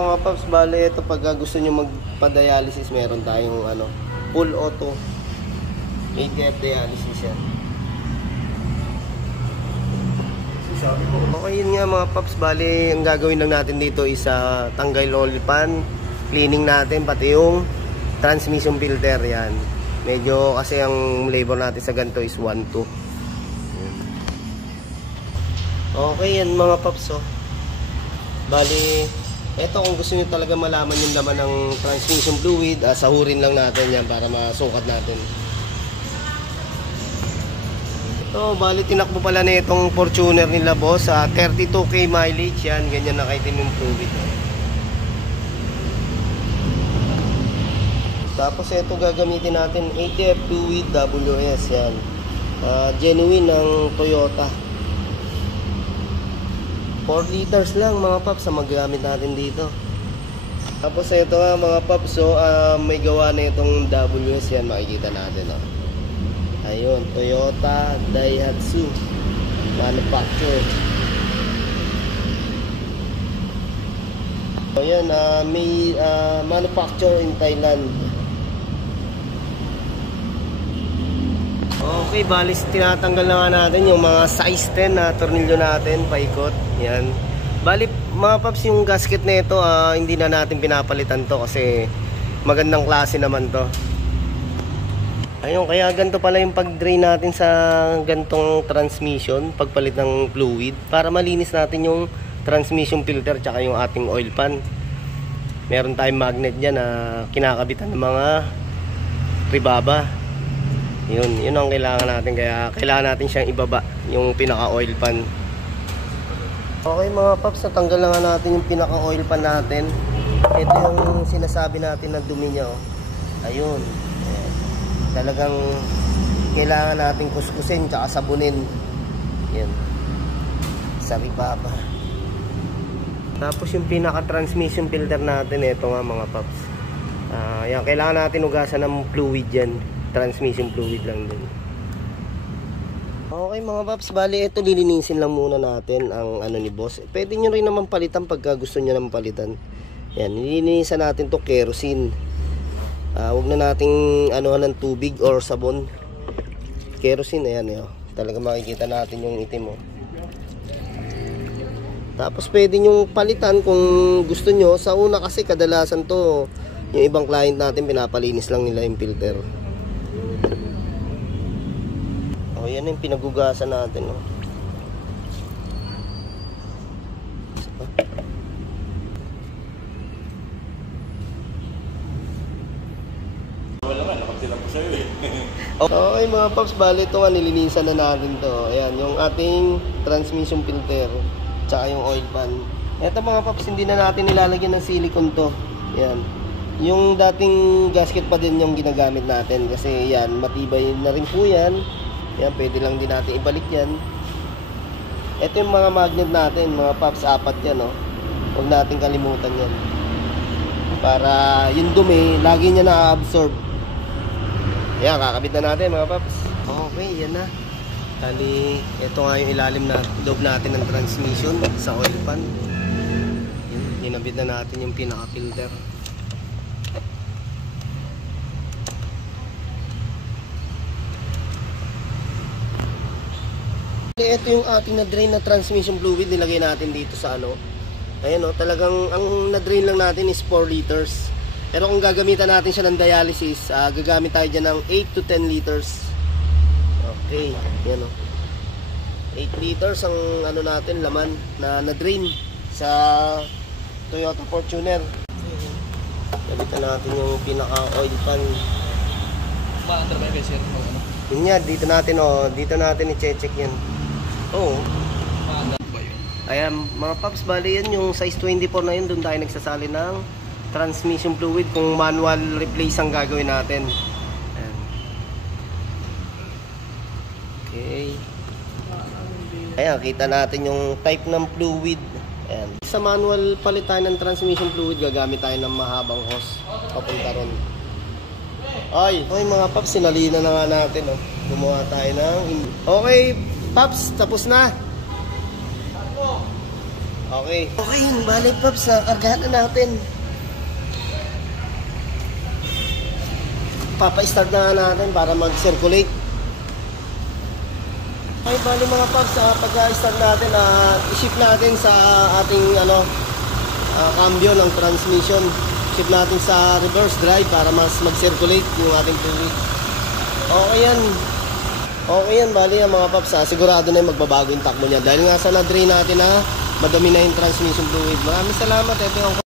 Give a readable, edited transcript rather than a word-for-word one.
mga paps, bale ito pag gusto nyo magpa-dialysis, meron tayong full auto ATF dialysis yan. Okay, yun nga mga paps, bale ang gagawin lang natin dito is tanggal oil pan, cleaning natin pati yung transmission filter yan. Medyo kasi ang labor natin sa ganito is 1-2. Okay yan mga paps. Bali, eto kung gusto niyo talaga malaman yung laman ng transmission fluid, sahurin lang natin yan para masukat natin. Ito, bali tinakbo pala na itong Fortuner nila boss sa 32k mileage yan, ganyan nakaitim yung fluid. Tapos ito gagamitin natin ATF fluid WS yan, genuine ng Toyota. 4 liters lang mga paps ang magagamit natin dito. Tapos ito nga mga paps, may gawa na itong WS yan, makikita natin. Ayun, Toyota Daihatsu manufacturer. So yan, may manufacturer in Thailand. Okay, balis tinatanggal na nga natin yung mga size 10 na tornilyo natin, paikot. Yan. Bali mga paps, yung gasket na ito, hindi na natin pinapalitan to kasi magandang klase naman to. Ayun, kaya ganito pala yung pag-drain natin sa gantong transmission, pagpalit ng fluid, para malinis natin yung transmission filter tsaka yung ating oil pan. Meron tayong magnet dyan na kinakabitan ng mga ribaba. Yun ang kailangan natin, kaya kailangan natin siyang ibaba, yung pinaka oil pan. Okay mga paps, natanggal na nga natin yung pinaka oil pan natin. Ito yung sinasabi natin na dumi niya. Ayun, talagang kailangan natin kuskusin tsaka sabunin. Yan, sa ribaba. Tapos yung pinaka transmission filter natin, ito nga mga paps, yan, kailangan natin ugasan ng fluid yan. Transmission fluid lang din. Okay mga paps, bali ito lilinisin lang muna natin ang ni boss. Pwede nyo rin naman palitan pagka gusto nyo naman palitan. Yan, nilinisan natin to kerosene. Huwag na nating ng tubig or sabon. Kerosene, ayan. Talaga makikita natin yung itim. Tapos pwede nyo palitan kung gusto nyo. Sa una kasi kadalasan to, yung ibang client natin pinapalinis lang nila yung filter. Yan yung pinagugasan natin. Wala nga, nakapila po sa'yo eh. Okay mga paps, bali ito nga nilinisan na natin to. Ayan, yung ating transmission filter tsaka yung oil pan. Ito mga paps, hindi na natin nilalagyan ng silicone to. Ayan, yung dating gasket pa din yung ginagamit natin kasi yan, matibay na rin po yan. Yan, pwede lang din natin ibalik yan. Ito yung mga magnet natin, mga paps, 4 yan. Huwag natin kalimutan yan. Para yung dumi, lagi niya na-absorb. Yan, kakabit na natin mga paps. Okay, yan na. Tali, ito nga yung ilalim na loob natin ng transmission sa oil pan. Hinabit na natin yung pinaka-filter. Ito yung ating na-drain na transmission fluid, nilagay natin dito sa Ayan talagang ang na-drain lang natin is 4 liters. Pero kung gagamitan natin siya ng dialysis, gagamit tayo dyan ng 8 to 10 liters. Okay, yan 8 liters ang natin, laman na na-drain sa Toyota Fortuner. Gamitan natin yung pinaka-oil pan. Paano ba yung sir? Yun yan, dito natin i-check yan. Ayan mga paps, bali yan yung size 24 na yun, doon tayo nagsasali ng transmission fluid kung manual replace ang gagawin natin. Ayan. Okay, ayan, kita natin yung type ng fluid. Ayan. Sa manual palit tayo ng transmission fluid, gagamit tayo ng mahabang hose papunta ron. Okay mga paps, sinalina na nga natin. Gumawa tayo ng okay paps, tapos na. Okay. Okay, balik Paps, kargahan na natin. Papa-start na natin para mag-circulate. Okay, bali mga Paps, pagka-start natin, i-shift natin sa ating cambio ng transmission. Shift natin sa reverse drive para mas mag-circulate yung ating fluid. Okay yan. Okay yan, bali mga Paps, sigurado na yung magbabago yung takbo niya. Dahil nga sa na-drain natin na madumi na yung transmission fluid. Maraming salamat. Ito yung